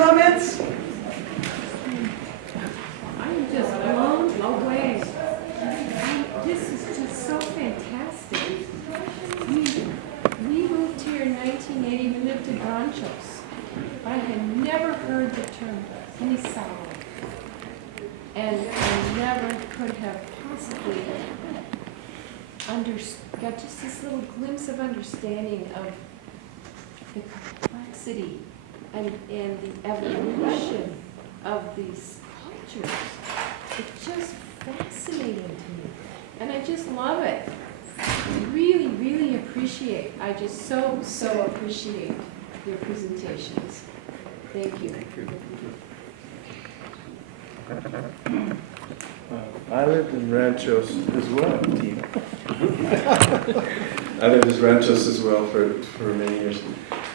comments? I'm just blown away. This is just so fantastic. We moved here in 1980. We lived in Ranchos. But I had never heard the term Genízaro. And I never could have possibly got just this little glimpse of understanding of the complexity and the evolution of these cultures. It's just fascinating to me. And I just love it. I really, really appreciate, I just so appreciate your presentations. Thank you. I lived in Ranchos as well, Tina. I lived in Ranchos as well for many years.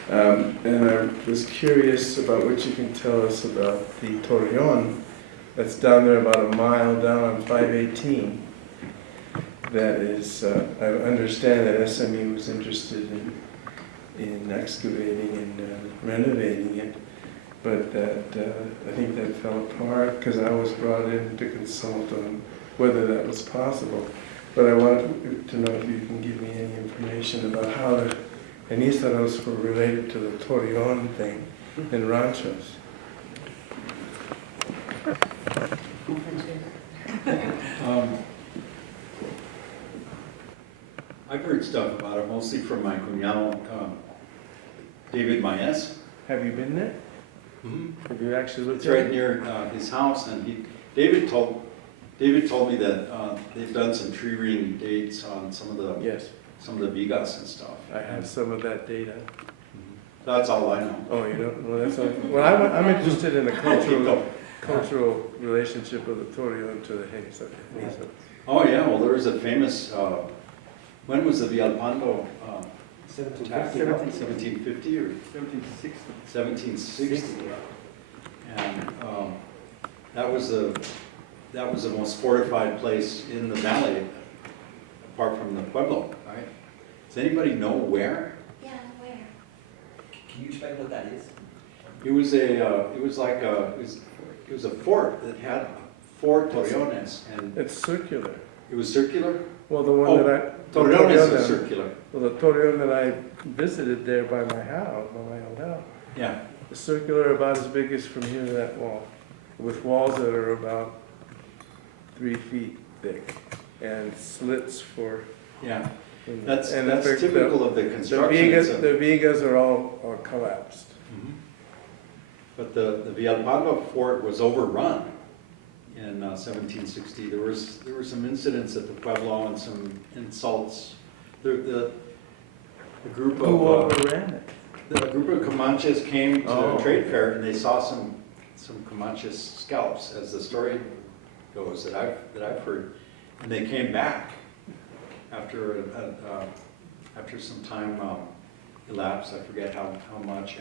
And I was curious about what you can tell us about the Torreon that's down there about a mile down on 518. That is, I understand that SME was interested in excavating and renovating it, but that I think that fell apart because I was brought in to consult on whether that was possible. But I want to know if you can give me any information about how the Genízaros were related to the Torreon thing in Ranchos. I've heard stuff about it, mostly from my cuñado, David Maes. Have you been there? Mm-hmm. Have you actually looked It's at right it? near his house, and David told me that they've done some tree ring dates on some of the Yes, vigas and stuff. I have some of that data. That's all I know. Oh, you don't? Well, that's all. Well, I'm interested in the cultural relationship of the Torreon to the Genízaro. Oh yeah, well there was a famous. When was the Villalpando? 1750 or 1760. And that was the most fortified place in the valley, apart from the pueblo. Right? Does anybody know where? Yeah, where? Can you explain what that is? It was a fort that had 4 torreones, and It's circular. it was circular. Well, the one Torreones are circular. Well, the Torreon that I visited there by my house, by my old house, Yeah. is circular about as big as from here to that wall, with walls that are about 3 feet thick, and slits for. Yeah. and That's the- typical of the The construction. the vigas are all collapsed. Mhm. But the Villalpando fort was overrun in 1760. There were some incidents at the pueblo and some insults. The group Who of overran it? the group of Comanches came to Oh. a trade fair, and they saw some Comanches scalps, as the story goes that I've heard, and they came back after some time elapsed. I forget how much,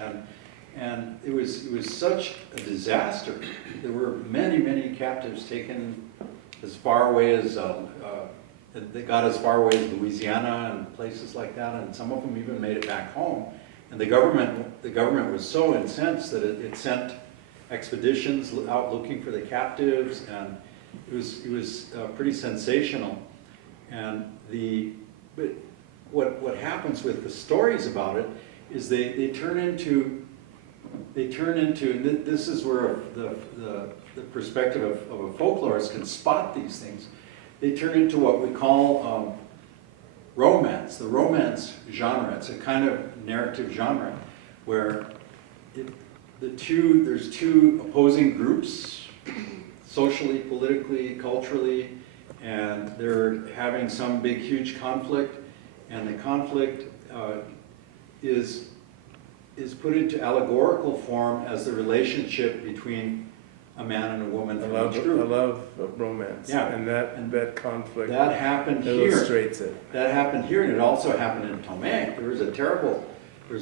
and it was such a disaster. There were many captives taken as far away as they got as far away as Louisiana and places like that, and some of them even made it back home. And the government was so incensed that it sent expeditions out looking for the captives, and it was pretty sensational. And but what happens with the stories about it is they turn into, and this is where the perspective of a folklorist can spot these things. They turn into what we call romance, the romance genre. It's a kind of narrative genre where there's two opposing groups, socially, politically, culturally, and they're having some big, huge conflict, and the conflict is put into allegorical form as the relationship between a man and a woman from each A group. love of romance. Yeah. And that conflict That happened here. illustrates it. That happened here, and it also happened in Tomé. There was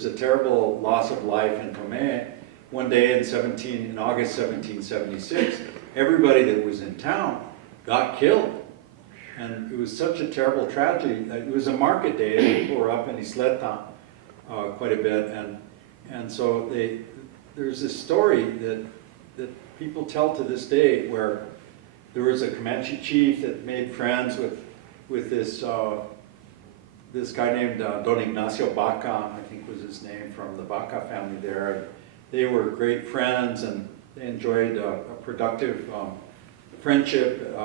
a terrible loss of life in Tomé. One day in August 1776, everybody that was in town got killed. And it was such a terrible tragedy. It was a market day, and people were up in Isleta quite a bit, and so there's this story that people tell to this day where there was a Comanche chief that made friends with this this guy named Don Ignacio Baca, I think was his name, from the Baca family there. They were great friends and they enjoyed a productive friendship.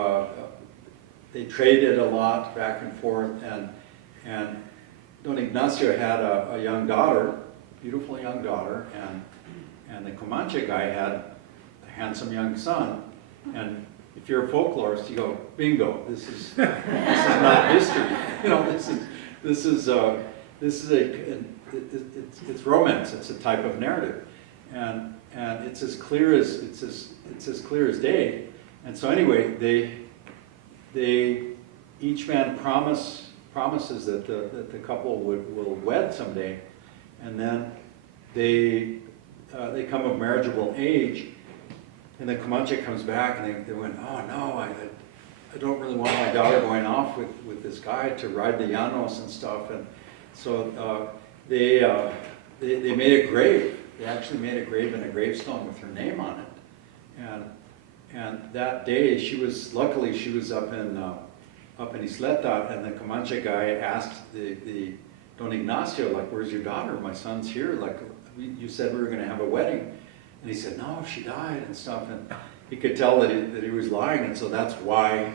They traded a lot back and forth, and Don Ignacio had a young daughter, beautiful young daughter, and the Comanche guy had a handsome young son. And if you're a folklorist, you go, bingo, this is not history. You know, it's romance. It's a type of narrative, and it's as clear as clear as day. And so anyway, they each man promises that the couple will wed someday, and then they come of marriageable age, and then Comanche comes back and they went, oh no, I don't really want my daughter going off with this guy to ride the llanos and stuff. And so they made a grave. They actually made a grave and a gravestone with her name on it. And that day, luckily she was up in Isleta, and the Comanche guy asked the Don Ignacio, like, where's your daughter? My son's here. Like, you said we were going to have a wedding. And he said, no, she died and stuff. And he could tell that he was lying, and so that's why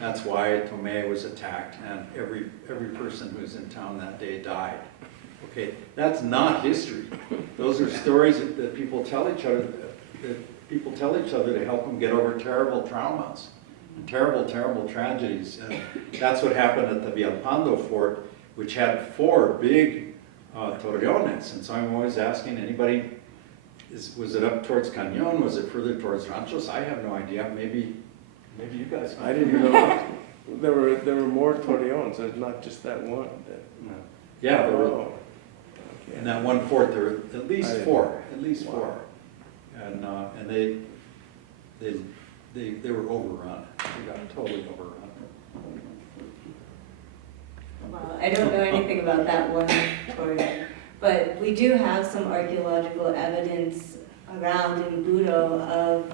Tomé was attacked, and every person who was in town that day died. Okay, that's not history. Those are stories that people tell each other. To help them get over terrible traumas, and terrible tragedies. And that's what happened at the Villalpando fort, which had 4 big torreones. And so I'm always asking anybody, was it up towards Cañon? Was it further towards Ranchos? I have no idea. Maybe you guys. I didn't know there were more torreons. There's not just that one. No. Yeah, there were. Oh, okay. In that one fort, there were at least 4. Wow. And they were overrun. They got totally overrun. Well, I don't know anything about that one torreon, but we do have some archaeological evidence around in Budo of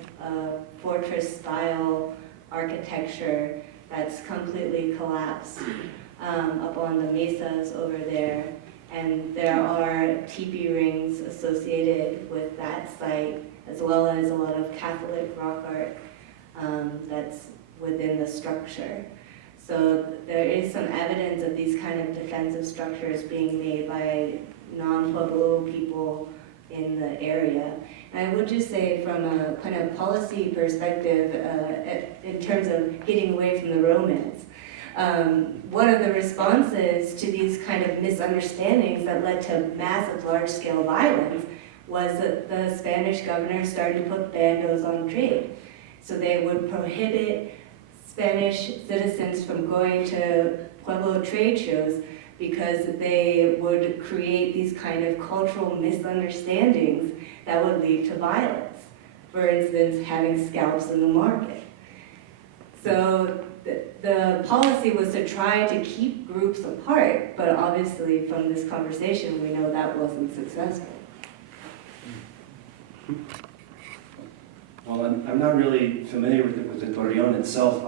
fortress-style architecture that's completely collapsed up on the mesas over there. And there are teepee rings associated with that site, as well as a lot of Catholic rock art that's within the structure. So there is some evidence of these kind of defensive structures being made by non-Pueblo people in the area. And I would just say from a kind of policy perspective, in terms of getting away from the romance, one of the responses to these kind of misunderstandings that led to massive large-scale violence was that the Spanish governor started to put bandos on trade. So they would prohibit Spanish citizens from going to Pueblo trade shows because they would create these kind of cultural misunderstandings that would lead to violence. For instance, having scalps in the market. So the policy was to try to keep groups apart, but obviously from this conversation we know that wasn't successful. Well, I'm not really familiar with the Torreon itself,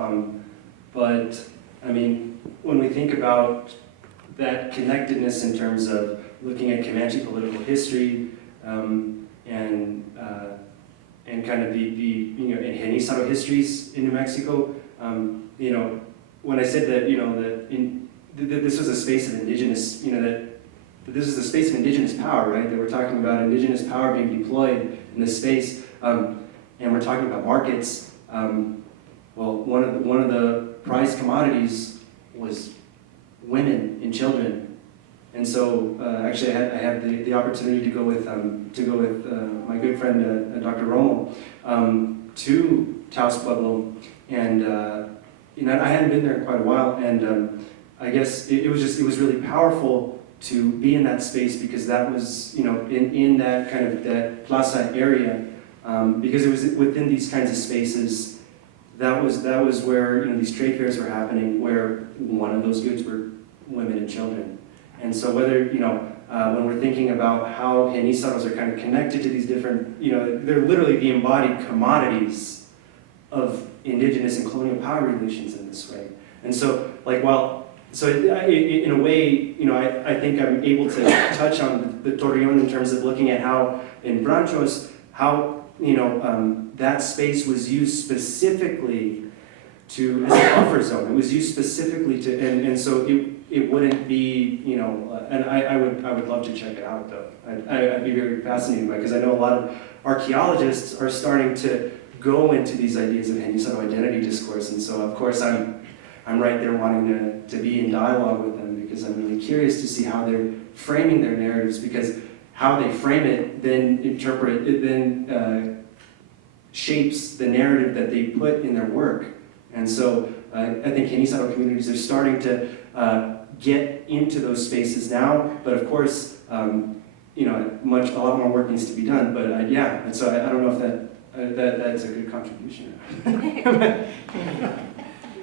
but I mean, when we think about that connectedness in terms of looking at Comanche political history and kind of the and Genízaro histories in New Mexico, when I said that that this was a space of indigenous, that this is a space of indigenous power, right? That we're talking about indigenous power being deployed in this space. And we're talking about markets. Well, one of the prized commodities was women and children, and so actually I had the opportunity to go with my good friend Dr. Romo to Taos Pueblo, and I hadn't been there in quite a while, and I guess it was really powerful to be in that space because that was in that kind of that plaza area. Because it was within these kinds of spaces, that was where these trade fairs were happening, where one of those goods were women and children. And so whether when we're thinking about how Genízaros are kind of connected to these different, they're literally the embodied commodities of indigenous and colonial power relations in this way. And so, in a way, I think I'm able to touch on the Torreon in terms of looking at how in Branchos, how, that space was used specifically as a buffer zone. It was used specifically to, and so it wouldn't be, and I would love to check it out though. I'd be very fascinated by it, because I know a lot of archaeologists are starting to go into these ideas of Genízaro identity discourse, and so of course I'm right there wanting to be in dialogue with them, because I'm really curious to see how they're framing their narratives, because how they frame it then shapes the narrative that they put in their work. And so I think Genízaro communities are starting to get into those spaces now, but of course, a lot more work needs to be done. But and so I don't know if that's a good contribution.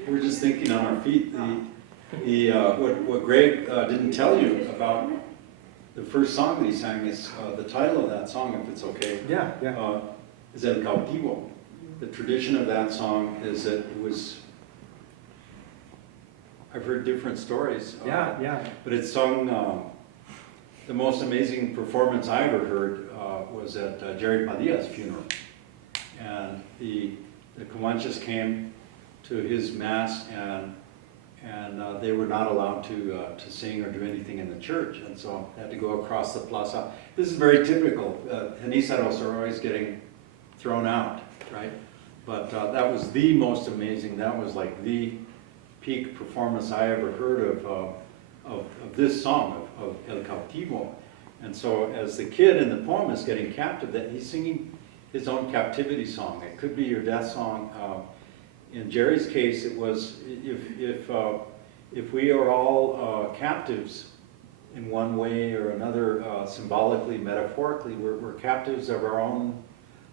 We're just thinking on our feet. What Greg didn't tell you about the first song that he sang is the title of that song, if it's okay. Is El Cautivo. The tradition of that song is that it was. I've heard different stories. But it's sung. The most amazing performance I ever heard was at Jerry Padilla's funeral, and the Comanches came to his mass, and they were not allowed to sing or do anything in the church, and so they had to go across the plaza. This is very typical. Genízaros are always getting thrown out, right? But that was the most amazing. That was like the peak performance I ever heard of this song of El Cautivo. And so as the kid in the poem is getting captive, that he's singing his own captivity song. It could be your death song. In Jerry's case, it was if we are all captives in one way or another, symbolically, metaphorically, we're captives of our own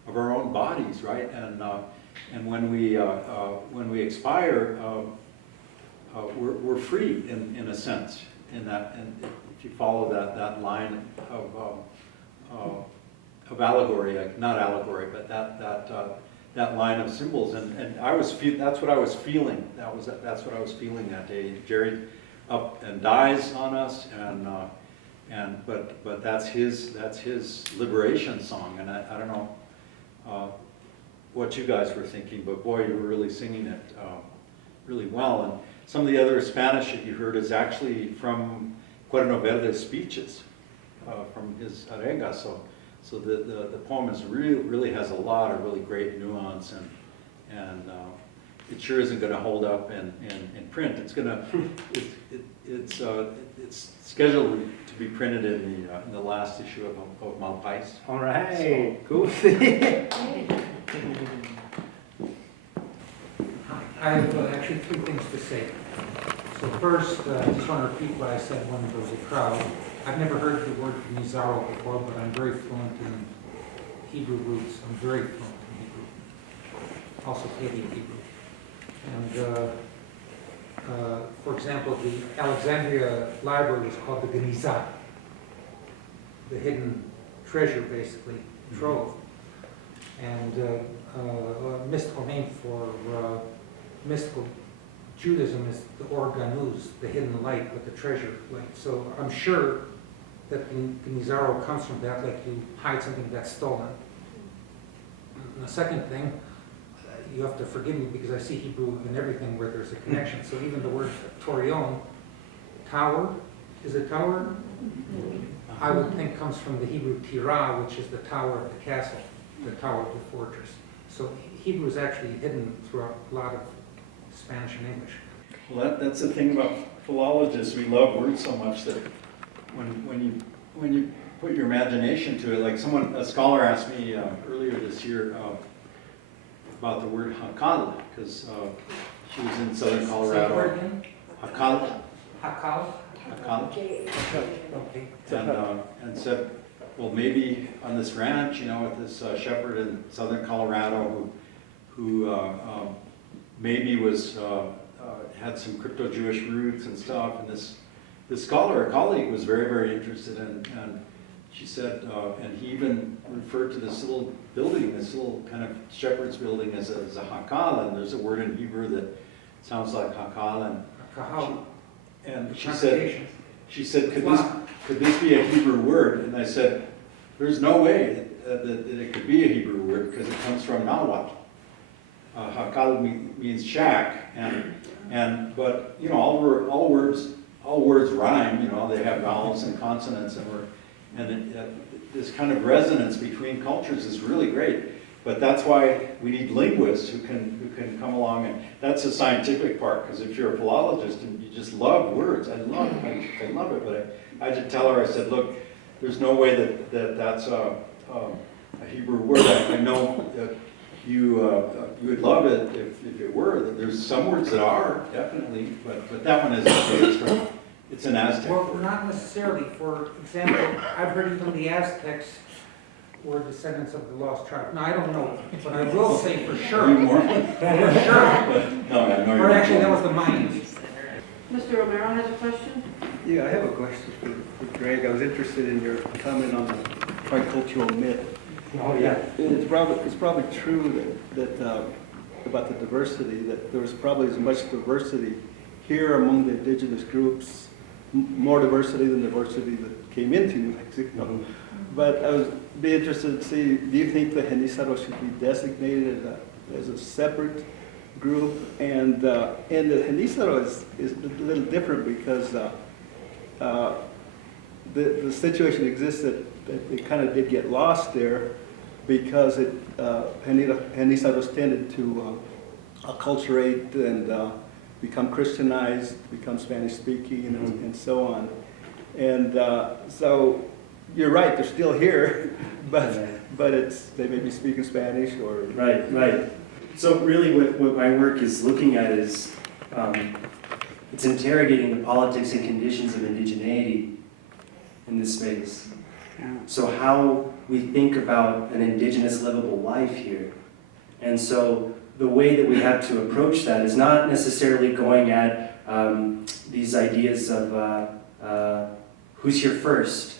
bodies, right? And when we expire, we're free in a sense. In that, and if you follow that line of allegory, not allegory, but that line of symbols, and that's what I was feeling. That's what I was feeling that day. Jerry up and dies on us, but that's his liberation song, and I don't know what you guys were thinking, but boy, you were really singing it really well. And some of the other Spanish that you heard is actually from Cuerno Verde's speeches, from his arenga. So the poem is really has a lot of really great nuance, and it sure isn't going to hold up in print. It's it's scheduled to be printed in the last issue of Malpais. All right, cool. I have actually three things to say. So first, I just want to repeat what I said when there was a crowd. I've never heard the word Genízaro before, but I'm very fluent in Hebrew roots. I'm very fluent in Hebrew, also Paleo Hebrew. And for example, the Alexandria library was called the Genízaro, the hidden treasure, basically, trove. And a mystical name for mystical Judaism is the Or Ganuz, the hidden light, but the treasure light. So I'm sure that Genízaro comes from that, like you hide something that's stolen. And the second thing, you have to forgive me because I see Hebrew in everything where there's a connection. So even the word Torreon, tower, is it tower? I would think comes from the Hebrew Tira, which is the tower of the castle, the tower of the fortress. So Hebrew is actually hidden throughout a lot of Spanish and English. Well, that's the thing about philologists. We love words so much that when you put your imagination to it, like a scholar asked me earlier this year about the word hakal, because she was in southern Colorado. Hakal. Hakal? Hakal. Okay. And said, well, maybe on this ranch, with this shepherd in southern Colorado who maybe was had some crypto-Jewish roots and stuff, and the scholar, a colleague, was very, very interested in, and she said, and he even referred to this little building, this little kind of shepherd's building as a hakal, and there's a word in Hebrew that sounds like hakal, and she said, could this be a Hebrew word? And I said, there's no way that it could be a Hebrew word because it comes from Nahuatl. Hakal means shack, but you know, all words rhyme. You know, they have vowels and consonants, and this kind of resonance between cultures is really great. But that's why we need linguists who can come along, and that's the scientific part. Because if you're a philologist and you just love words, I love it. But I had to tell her, I said, look, there's no way that's a Hebrew word. I know that you would love it if it were. There's some words that are, definitely, but that one isn't. It's an Aztec Well, word. not necessarily. For example, I've heard even the Aztecs were descendants of the lost tribe. Now, I don't know, but I will say for sure. Are you more? For sure. No, I know Or you're actually, that not. was the Mayans. Mr. Romero has a question? Yeah, I have a question for Greg. I was interested in your comment on the tricultural myth. Oh, yeah. It's probably true that about the diversity, that there was probably as much diversity here among the indigenous groups, more diversity than diversity that came into New Mexico. Mhm. But I would be interested to see, do you think the Genízaro should be designated as a separate group? And the Genízaro is a little different because the situation exists that it kind of did get lost there because Genízaros tended to acculturate and become Christianized, become Spanish speaking, and so on. And so you're right, they're still here, but they may be speaking Spanish or... Right. So really what my work is looking at is, it's interrogating the politics and conditions of indigeneity in this space. So how we think about an indigenous livable life here. And so the way that we have to approach that is not necessarily going at these ideas of who's here first,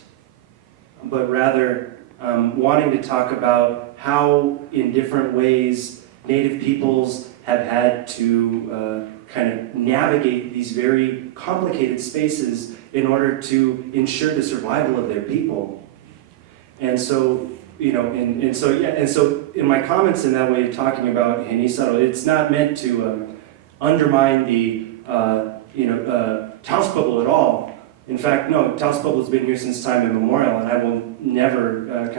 but rather wanting to talk about how in different ways Native peoples have had to kind of navigate these very complicated spaces in order to ensure the survival of their people. And so, you know, and so in my comments in that way, talking about Genízaro, it's not meant to undermine the, Taos Pueblo at all. In fact, no, Taos Pueblo has been here since time immemorial, and I will never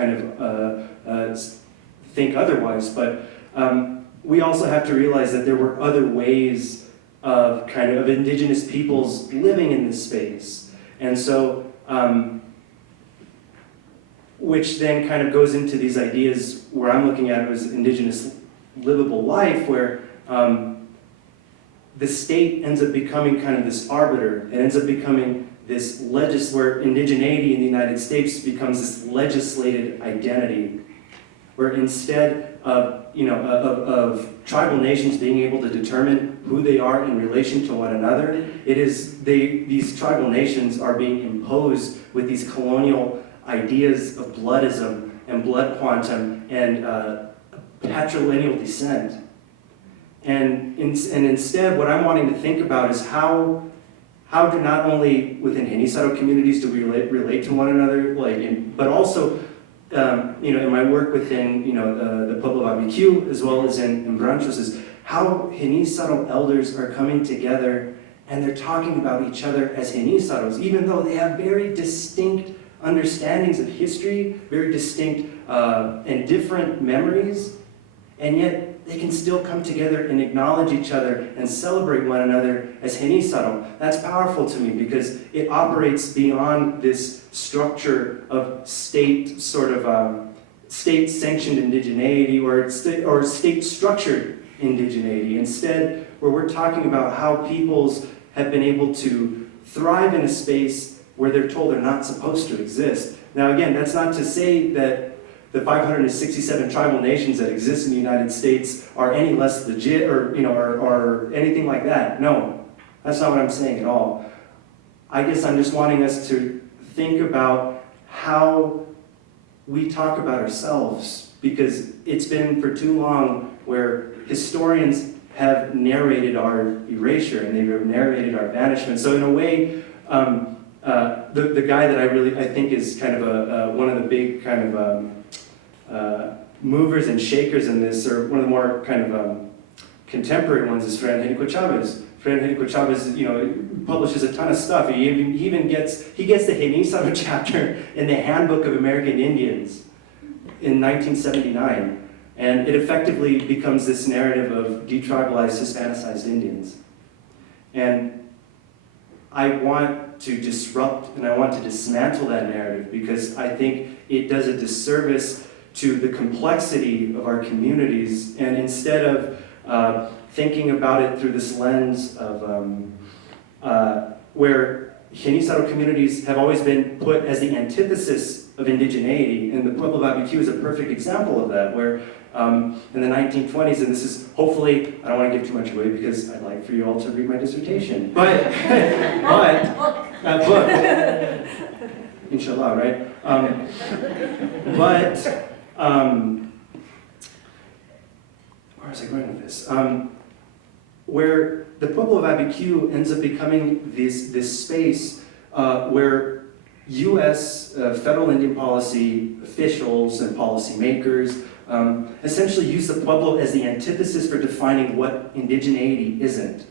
think otherwise. But we also have to realize that there were other ways of indigenous peoples living in this space. And so, which then kind of goes into these ideas where I'm looking at it as indigenous livable life, where the state ends up becoming kind of this arbiter. It ends up becoming this where indigeneity in the United States becomes this legislated identity, where instead of tribal nations being able to determine who they are in relation to one another, these tribal nations are being imposed with these colonial ideas of bloodism and blood quantum and patrilineal descent. And instead, what I'm wanting to think about is how do not only within Genízaro communities do we relate to one another, but also in my work within the Pueblo BBQ as well as in Branchos, is how Genízaro elders are coming together and they're talking about each other as Genízaros, even though they have very distinct understandings of history, very distinct and different memories, and yet they can still come together and acknowledge each other and celebrate one another as Genízaro. That's powerful to me because it operates beyond this structure of state state-sanctioned indigeneity or state-structured indigeneity. Instead, where we're talking about how peoples have been able to thrive in a space where they're told they're not supposed to exist. Now again, that's not to say that the 567 tribal nations that exist in the United States are any less legit or anything like that. No, that's not what I'm saying at all. I guess I'm just wanting us to think about how we talk about ourselves, because it's been for too long where historians have narrated our erasure and they've narrated our banishment. So in a way, the guy that I think is kind of one of the big kind of movers and shakers in this, or one of the more kind of contemporary ones, is Fray Enrique Chavez. Fray Enrique Chavez, publishes a ton of stuff. He even gets the Genízaro chapter in the Handbook of American Indians in 1979. And it effectively becomes this narrative of detribalized, Hispanicized Indians. And I want to disrupt and I want to dismantle that narrative, because I think it does a disservice to the complexity of our communities. And instead of thinking about it through this lens of where Genízaro communities have always been put as the antithesis of indigeneity, and the Pueblo of Abiquiu is a perfect example of that, where in the 1920s, and this is hopefully, I don't want to give too much away because I'd like for you all to read my dissertation, but that book, inshallah, right? Where was I going with this? Where the Pueblo of Abiquiu ends up becoming this space where U.S. Federal Indian policy officials and policymakers essentially use the Pueblo as the antithesis for defining what indigeneity isn't.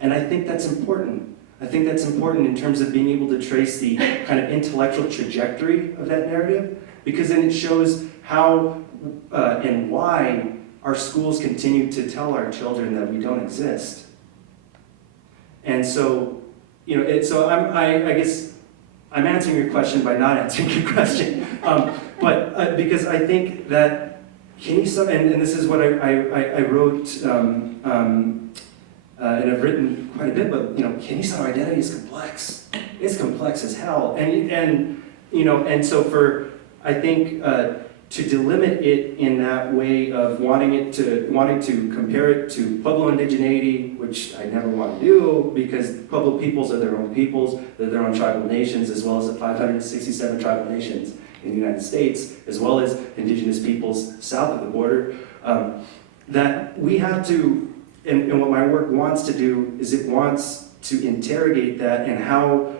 And I think that's important. I think that's important in terms of being able to trace the kind of intellectual trajectory of that narrative, because then it shows how and why our schools continue to tell our children that we don't exist. And so, I guess I'm answering your question by not answering your question. But because I think that Genízaro, and this is what I wrote, and I've written quite a bit, but Genízaro identity is complex. It's complex as hell, and so for, I think, to delimit it in that way of wanting to compare it to Pueblo indigeneity, which I never want to do, because Pueblo peoples are their own peoples, they're their own tribal nations, as well as the 567 tribal nations in the United States, as well as indigenous peoples south of the border, that we have to, and what my work wants to do is it wants to interrogate that, and how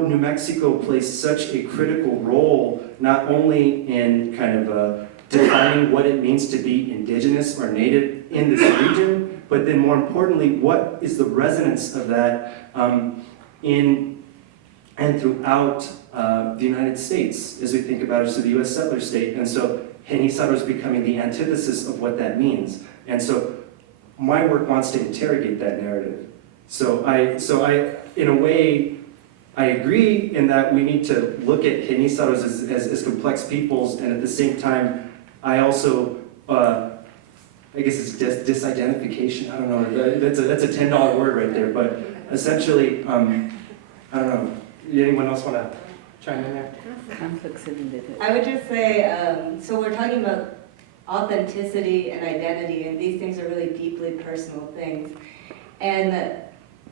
New Mexico plays such a critical role, not only in kind of defining what it means to be indigenous or native in this region, but then more importantly, what is the resonance of that in and throughout the United States, as we think about it, so the U.S. settler state. And so Genízaro is becoming the antithesis of what that means. And so my work wants to interrogate that narrative. So I, in a way, I agree in that we need to look at Genízaros as complex peoples, and at the same time, I also, I guess it's disidentification, I don't know, that's a $10 word right there, but essentially, I don't know, anyone else want to chime in there? I would just say, so we're talking about authenticity and identity, and these things are really deeply personal things. And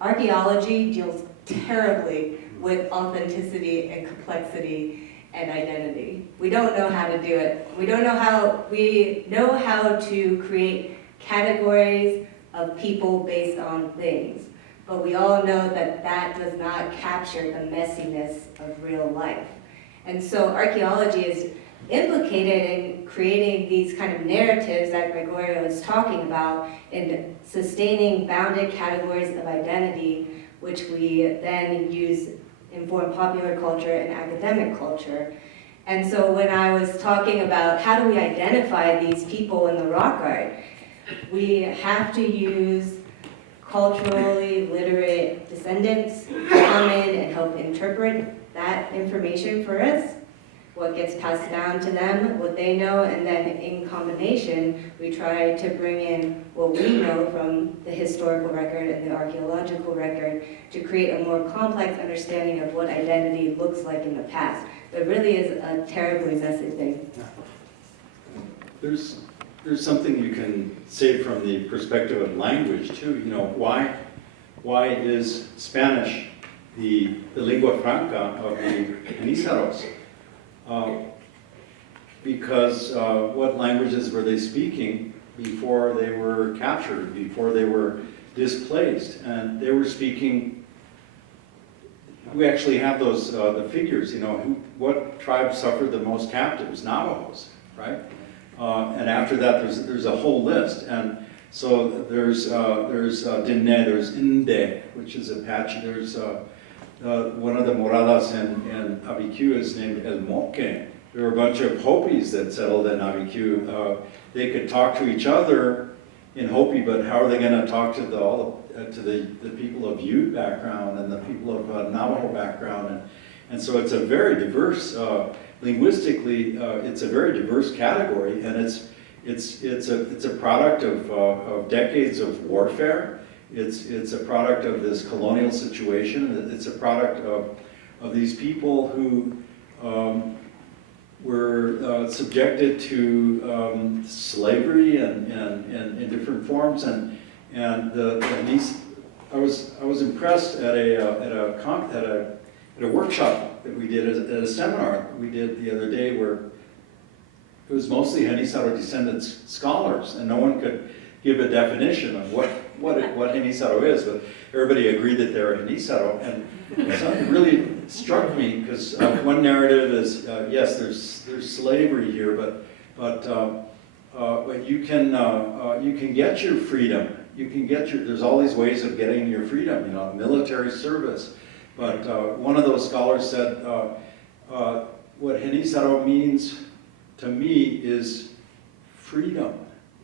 archaeology deals terribly with authenticity and complexity and identity. We don't know how to do it. We know how to create categories of people based on things, but we all know that that does not capture the messiness of real life. And so archaeology is implicated in creating these kind of narratives that Gregorio is talking about, in sustaining bounded categories of identity, which we then use inform popular culture and academic culture. And so when I was talking about how do we identify these people in the rock art, we have to use culturally literate descendants to come in and help interpret that information for us, what gets passed down to them, what they know, and then in combination, we try to bring in what we know from the historical record and the archaeological record to create a more complex understanding of what identity looks like in the past. But really is a terribly messy thing. There's something you can say from the perspective of language too. Why why is Spanish the lingua franca of the Genízaros? Because what languages were they speaking before they were captured, before they were displaced? And they were speaking, we actually have those, the figures, you know, what tribe suffered the most captives? Navajos, right? And after that, there's a whole list. And so there's Diné, there's Inde, which is Apache. There's one of the Moradas in Abiquiu is named El Moque. There were a bunch of Hopis that settled in Abiquiu. They could talk to each other in Hopi, but how are they going to talk to the people of Ute background and the people of Navajo background? And so it's a very diverse, linguistically, it's a very diverse category, and it's a product of decades of warfare. It's a product of this colonial situation. It's a product of these people who were subjected to slavery and in different forms. And I was impressed at a workshop that we did at a seminar we did the other day, where it was mostly Genízaro descendants scholars, and no one could give a definition of what Genízaro is, but everybody agreed that they're Genízaro. And something really struck me, because one narrative is yes, there's slavery here, but you can get your freedom. There's all these ways of getting your freedom, you know, military service. But one of those scholars said, what Genízaro means to me is freedom.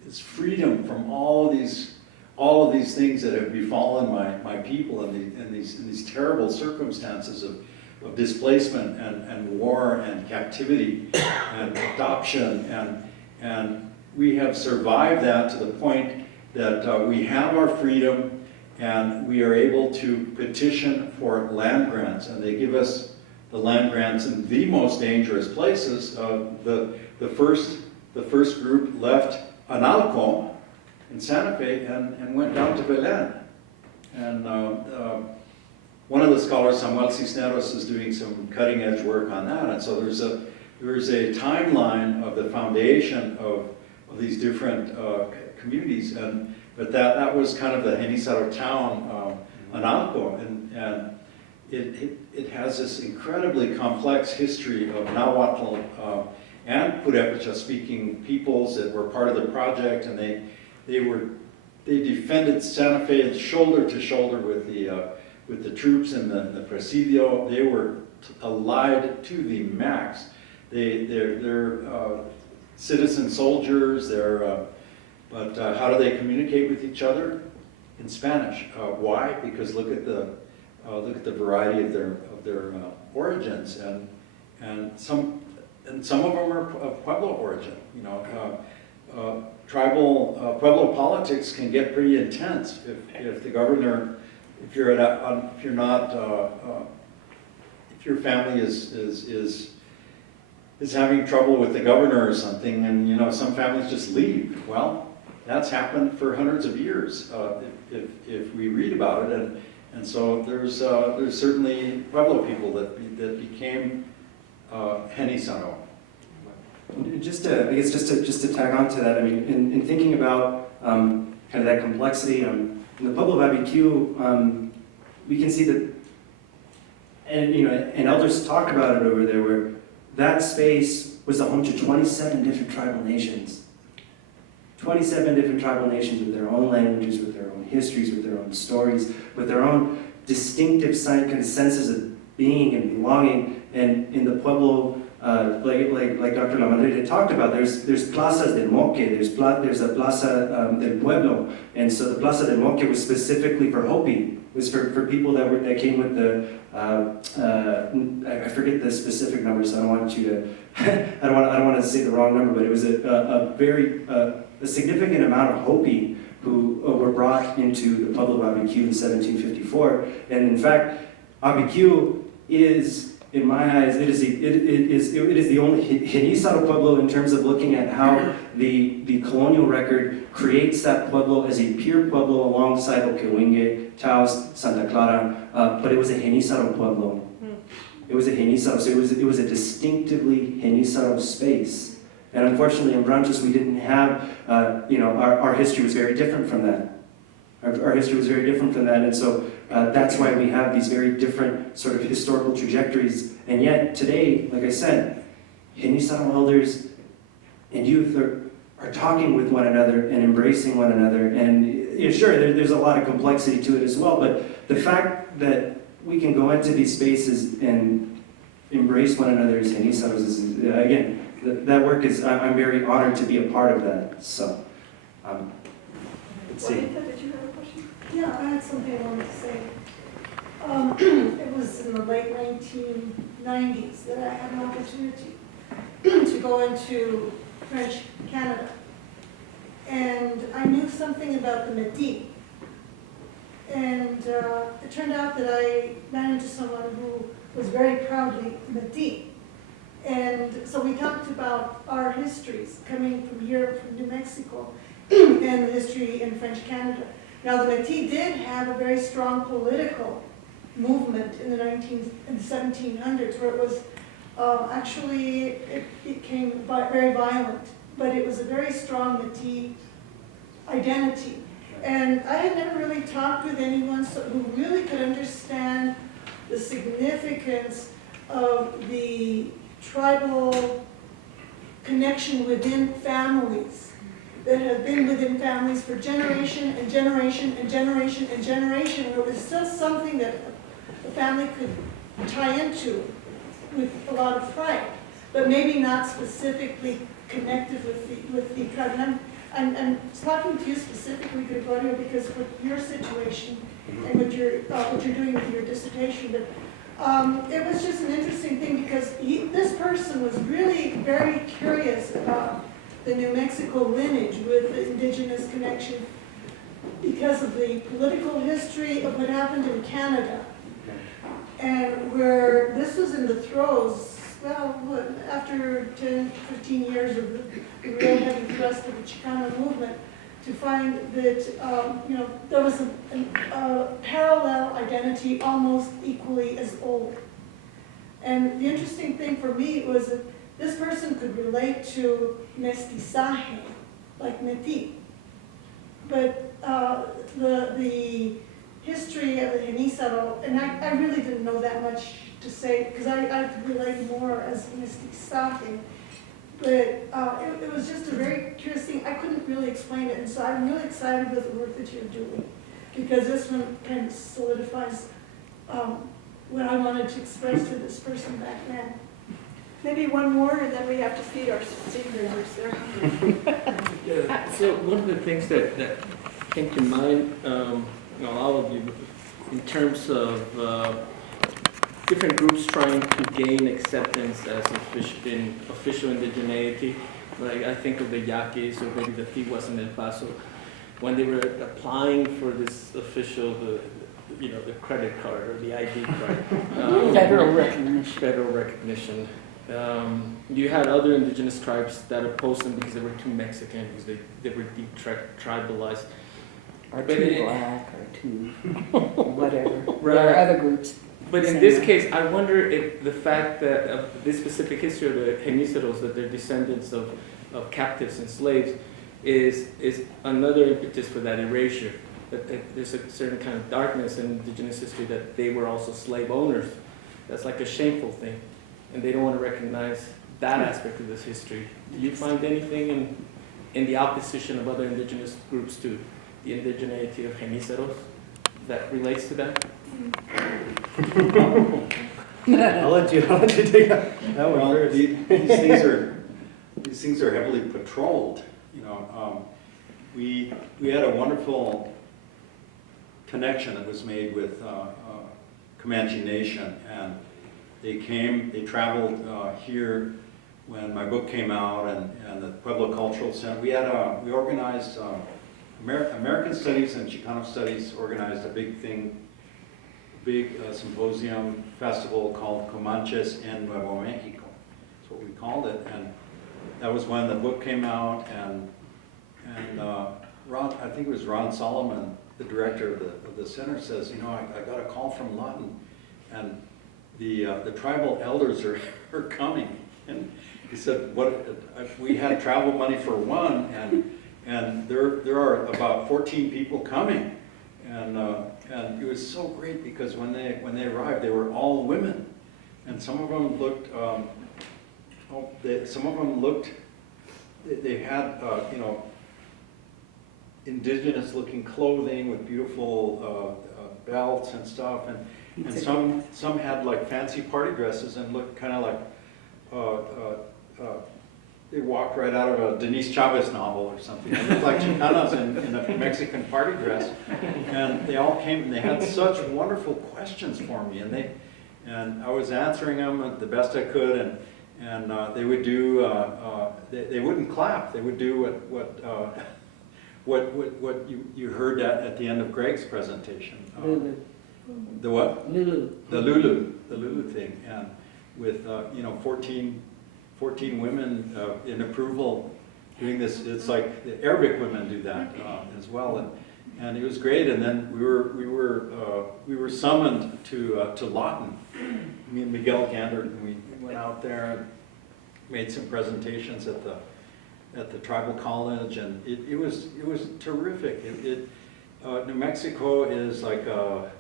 It's freedom from all of these things that have befallen my people in these terrible circumstances of displacement and war and captivity and adoption. And we have survived that to the point that we have our freedom, and we are able to petition for land grants, and they give us the land grants in the most dangerous places. The first group left Analco in Santa Fe and went down to Belen. And one of the scholars, Samuel Cisneros, is doing some cutting edge work on that. And so there's a timeline of the foundation of these different communities. But that was kind of the Genízaro town, Analco, and it has this incredibly complex history of Nahuatl and Purépecha speaking peoples that were part of the project, and they defended Santa Fe shoulder to shoulder with the troops and the presidio. They were allied to the max. They're citizen soldiers. But how do they communicate with each other? In Spanish. Why? Because look at the variety of their origins, and some of them are of Pueblo origin. You know, tribal Pueblo politics can get pretty intense if the governor, if your family is having trouble with the governor or something, and you know some families just leave. Well, that's happened for hundreds of years if we read about it, and so there's certainly Pueblo people that became Genízaro. Just to tag on to that, I mean, in thinking about kind of that complexity, in the Pueblo of Abiquiu, we can see that, and you know, and elders talk about it over there, where that space was the home to 27 different tribal nations. 27 different tribal nations with their own languages, with their own histories, with their own stories, with their own distinctive kind of senses of being and belonging. And in the Pueblo, like Dr. Lamadrid had talked about, there's plazas del Moque, there's a plaza del Pueblo, and so the Plaza del Moque was specifically for Hopi. It was for people that came with the I forget the specific numbers, so I don't want you to I don't want to say the wrong number, but it was a very significant amount of Hopi who were brought into the Pueblo of Abiquiu in 1754, and in fact, Abiquiu is in my eyes, it is the only Genízaro Pueblo in terms of looking at how the colonial record creates that Pueblo as a pure Pueblo alongside Oquewingue, Taos, Santa Clara, but it was a Genízaro Pueblo. It was a Genízaro, so it was a distinctively Genízaro space. And unfortunately, in Branches, we didn't have, our history was very different from that. Our history was very different from that, and so that's why we have these very different sort of historical trajectories. And yet, today, like I said, Genízaro elders and youth are talking with one another and embracing one another. And sure, there's a lot of complexity to it as well, but the fact that we can go into these spaces and embrace one another as Genízaros is, again, that work is, I'm very honored to be a part of that. So, let's see. Juanita, did you have a question? Yeah, I had something I wanted to say. It was in the late 1990s that I had an opportunity to go into French Canada. And I knew something about the Métis. And it turned out that I ran into someone who was very proudly Métis. And so we talked about our histories coming from Europe, from New Mexico, and the history in French Canada. Now the Métis did have a very strong political movement in the 1700s, where it was actually, it became very violent, but it was a very strong Métis identity. And I had never really talked with anyone who really could understand the significance of the tribal connection within families that have been within families for generation and generation and generation and generation, where it was still something that a family could tie into with a lot of pride, but maybe not specifically connected with the tribe. And I'm talking to you specifically, Gregorio, because with your situation and what you're doing with your dissertation, but it was just an interesting thing because this person was really very curious about the New Mexico lineage with the indigenous connection because of the political history of what happened in Canada. And where this was in the throes, well, after 10, 15 years of the real heavy thrust of the Chicano movement, to find that there was a parallel identity almost equally as old. And the interesting thing for me was that this person could relate to mestizaje, like Métis. But the history of the Genízaro, and I really didn't know that much to say, because I could relate more as mestizaje. But it was just a very curious thing. I couldn't really explain it, and so I'm really excited with the work that you're doing, because this one kind of solidifies what I wanted to express to this person back then. Maybe one more, and then we have to feed our seniors. They're hungry. Yeah, so one of the things that came to mind, all of you, in terms of different groups trying to gain acceptance as official indigeneity. Like I think of the Yaquis or maybe the Tihuas in El Paso, when they were applying for this official, the credit card or the ID card. Federal recognition. Federal recognition. You had other indigenous tribes that opposed them because they were too Mexican, because they were deep tribalized. Or too black, or too whatever. Right. There are other groups. But in this case, I wonder if the fact that of this specific history of the Genízaros, that they're descendants of captives and slaves, is another impetus for that erasure. That there's a certain kind of darkness in indigenous history that they were also slave owners. That's like a shameful thing. And they don't want to recognize that aspect of this history. Do you find anything in the opposition of other indigenous groups to the indigeneity of Genízaros that relates to that? I'll let you take that one first. These things are heavily patrolled. We had a wonderful connection that was made with Comanche Nation, and they traveled here when my book came out, and the Pueblo Cultural Center. We organized American Studies and Chicano Studies organized a big thing big symposium festival called Comanches en Nuevo Mexico. That's what we called it, and that was when the book came out, and Ron, I think it was Ron Solomon, the director of the center, says, you know, I got a call from Lawton, and the tribal elders are coming, and he said, we had travel money for one, and there are about 14 people coming, and it was so great because when they arrived, they were all women, and some of them looked, they had you know, indigenous-looking clothing with beautiful belts and stuff, and some had like fancy party dresses and looked kind of like they walked right out of a Denise Chavez novel or something. They looked like Chicanas in a Mexican party dress, and they all came and they had such wonderful questions for me, and I was answering them the best I could, and they would do they wouldn't clap. They would do what you heard at the end of Greg's presentation. The what? Lulu. The Lulu thing, and with you know 14 women in approval doing this. It's like the Arabic women do that as well, and it was great. And then we were summoned to Lawton. Me and Miguel Gander, and we went out there and made some presentations at the tribal college, and it was terrific. New Mexico is like a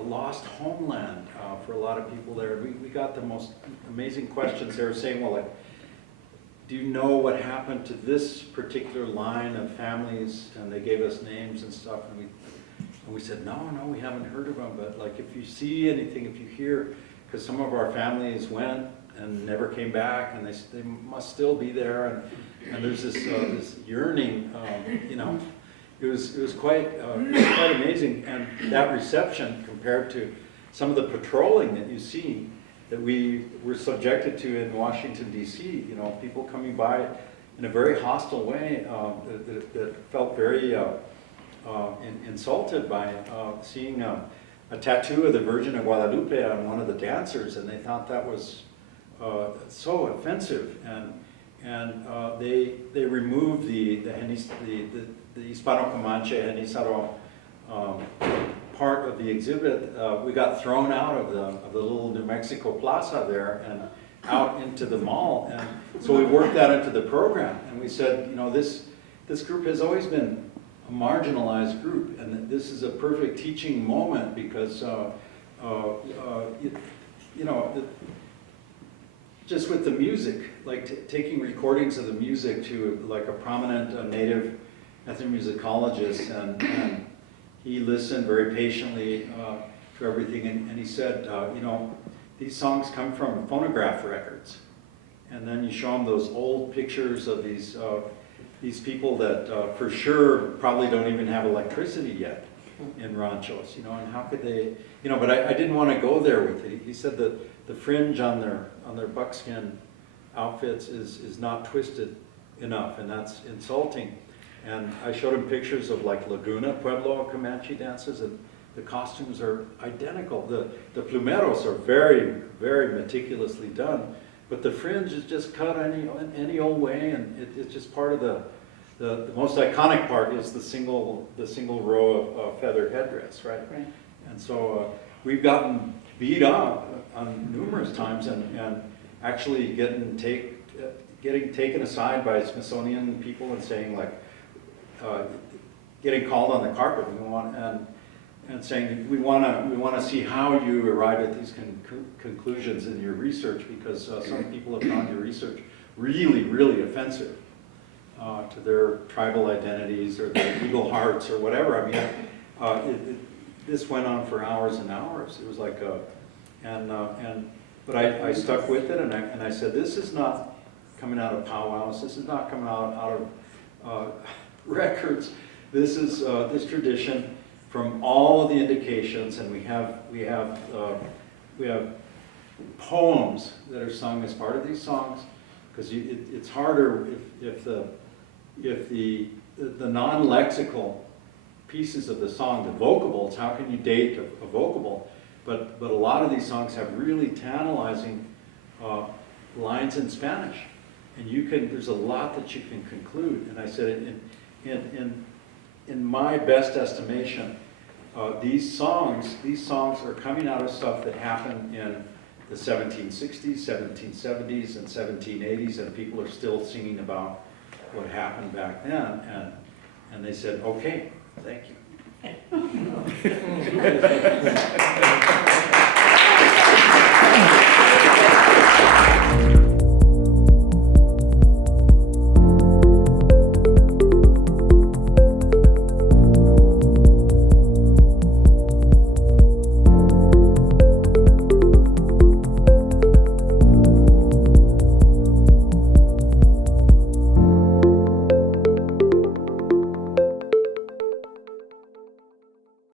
lost homeland for a lot of people there. We got the most amazing questions. They were saying, well, like, do you know what happened to this particular line of families? And they gave us names and stuff, and we said, no, we haven't heard of them, but like if you see anything, if you hear, because some of our families went and never came back, and they must still be there, and there's this yearning, you know. It was quite amazing, and that reception compared to some of the patrolling that you see that we were subjected to in Washington D.C. You know, people coming by in a very hostile way that felt very insulted by seeing a tattoo of the Virgin of Guadalupe on one of the dancers, and they thought that was so offensive, and they removed the Hispano-Comanche Genízaro part of the exhibit. We got thrown out of the little New Mexico Plaza there and out into the mall, and so we worked that into the program, and we said, you know, this group has always been a marginalized group, and this is a perfect teaching moment because you know, just with the music, like taking recordings of the music to like a prominent native ethnomusicologist, and he listened very patiently to everything, and he said, you know, these songs come from phonograph records, and then you show them those old pictures of these people that for sure probably don't even have electricity yet in ranchos, you know, and how could they, you know, but I didn't want to go there with it. He said that the fringe on their buckskin outfits is not twisted enough, and that's insulting. And I showed him pictures of like Laguna Pueblo Comanche dances, and the costumes are identical. The plumeros are very, very meticulously done, but the fringe is just cut any old way, and it's just part of the most iconic part is the single row of feather headdress, right? Right. And so we've gotten beat up on numerous times, and actually getting taken aside by Smithsonian people and saying like, getting called on the carpet. And saying we want to see how you arrive at these conclusions in your research, because some people have found your research really, really offensive to their tribal identities or their legal hearts or whatever. I mean, this went on for hours and hours. It was like but I stuck with it, and I said, this is not coming out of powwows. This is not coming out of records. This is this tradition. From all of the indications, and we have poems that are sung as part of these songs, because it's harder if the non-lexical pieces of the song, the vocables, how can you date a vocable? But a lot of these songs have really tantalizing lines in Spanish. And there's a lot that you can conclude. And I said, in my best estimation, these songs are coming out of stuff that happened in the 1760s, 1770s, and 1780s, and people are still singing about what happened back then. And they said, okay, thank you.